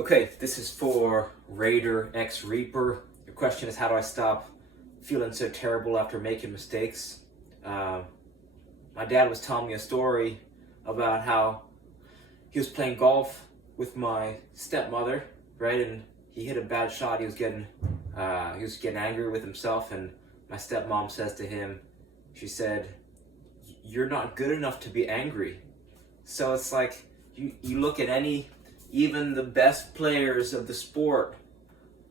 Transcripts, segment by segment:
Okay, this is for Raider X Reaper. Your question is, how do I stop feeling so terrible after making mistakes? My dad was telling me a story about how he was playing golf with my stepmother, right? And he hit a bad shot. He was getting angry with himself, and my stepmom says to him, she said, "You're not good enough to be angry." So it's like you look at even the best players of the sport,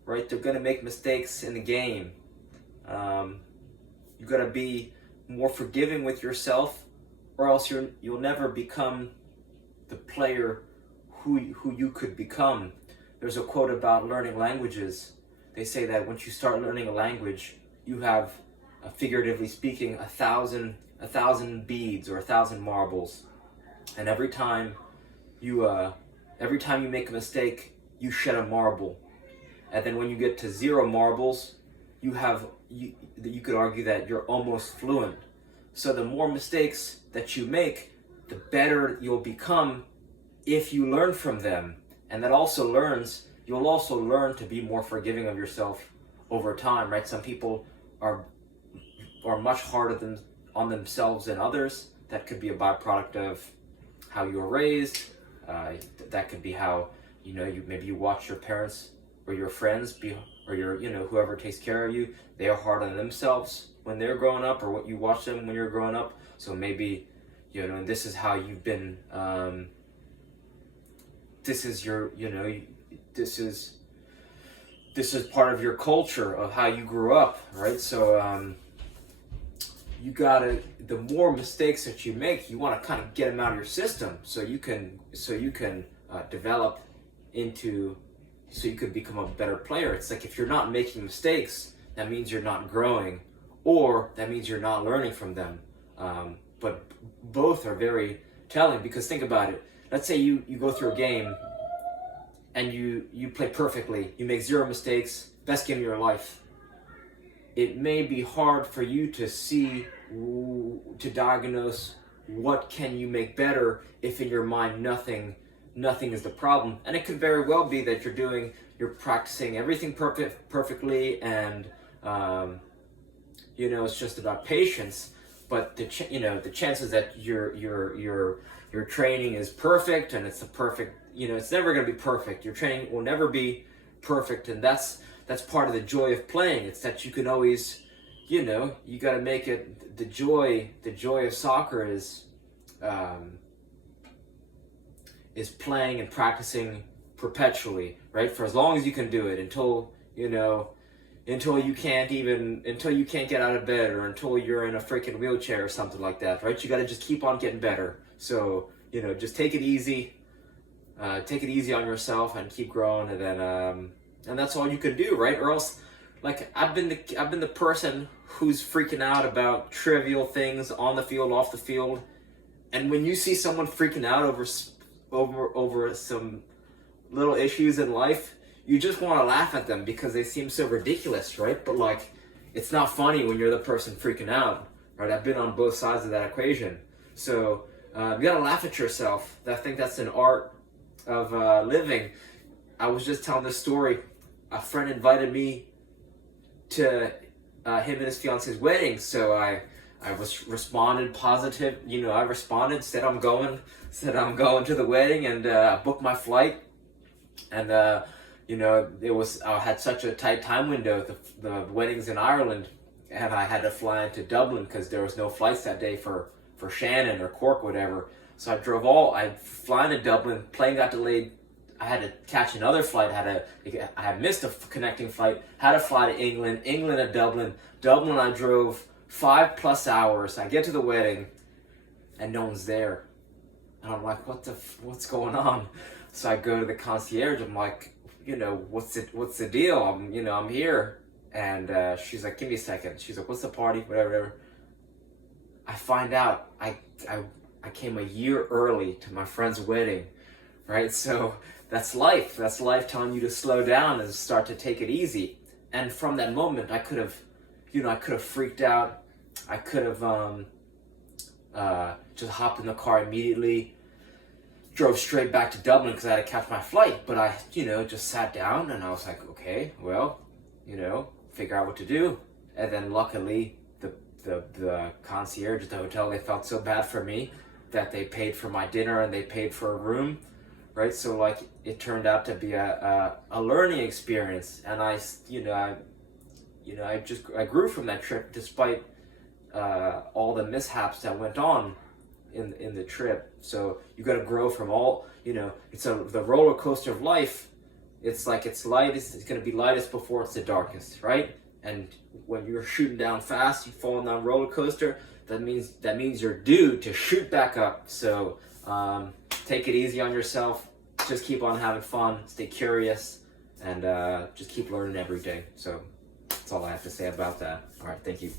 right? They're going to make mistakes in the game. You got to be more forgiving with yourself, or else you'll never become the player who you could become. There's a quote about learning languages. They say that once you start learning a language, you have, figuratively speaking, a thousand beads or 1,000 marbles, and every time you make a mistake, you shed a marble, and then when you get to 0 marbles, you could argue that you're almost fluent. So the more mistakes that you make, the better you'll become if you learn from them. And you'll also learn to be more forgiving of yourself over time, right? Some people are much harder on themselves than others. That could be a byproduct of how you were raised. That could be how, maybe you watch your parents or your friends or whoever takes care of you, they are hard on themselves when they're growing up, or what you watch them when you're growing up. So maybe, and this is how you've been, this is part of your culture of how you grew up, right? So the more mistakes that you make, you want to kind of get them out of your system so you can develop so you could become a better player. It's like, if you're not making mistakes, that means you're not growing, or that means you're not learning from them. But both are very telling, because think about it. Let's say you go through a game and you play perfectly, you make 0 mistakes, best game of your life. It may be hard for you to diagnose what can you make better if in your mind nothing is the problem. And it could very well be that you're practicing everything perfectly, and it's just about patience. But the chances that your training is perfect, and it's the perfect, it's never going to be perfect. Your training will never be perfect, and that's part of the joy of playing. It's that you can always, you got to make it the joy of soccer is playing and practicing perpetually, right? For as long as you can do it, until you can't get out of bed, or until you're in a freaking wheelchair or something like that, right? You got to just keep on getting better. So, just take it easy on yourself and keep growing, and then and that's all you can do, right? Or else, like, I've been the person who's freaking out about trivial things on the field, off the field, and when you see someone freaking out over some little issues in life, you just want to laugh at them because they seem so ridiculous, right? But like, it's not funny when you're the person freaking out, right? I've been on both sides of that equation. So you gotta laugh at yourself. I think that's an art of living. I was just telling this story. A friend invited me to him and his fiance's wedding, so I responded positive. I responded, said I'm going to the wedding, and booked my flight. And I had such a tight time window. The wedding's in Ireland, and I had to fly into Dublin because there was no flights that day for Shannon or Cork, whatever. So I fly into Dublin. Plane got delayed. I had to catch another flight. I had missed a connecting flight. Had to fly to England to Dublin. Dublin, I drove 5+ hours. I get to the wedding, and no one's there. And I'm like, what's going on? So I go to the concierge. I'm like, what's the deal? I'm here. And she's like, give me a second. She's like, what's the party? Whatever. I find out I came a year early to my friend's wedding, right? So that's life. That's life telling you to slow down and start to take it easy. And from that moment, I could have freaked out. I could have just hopped in the car immediately, drove straight back to Dublin because I had to catch my flight. But I, just sat down and I was like, okay, well, figure out what to do. And then luckily, the concierge at the hotel, they felt so bad for me that they paid for my dinner and they paid for a room, right? So like it turned out to be a learning experience, and I grew from that trip despite all the mishaps that went on in the trip. So you got to grow from all, it's the roller coaster of life. It's like it's lightest, it's going to be lightest before it's the darkest, right? And when you're shooting down fast, you fall on that roller coaster, that means you're due to shoot back up. So take it easy on yourself, just keep on having fun, stay curious, and just keep learning every day. So that's all I have to say about that. All right, thank you.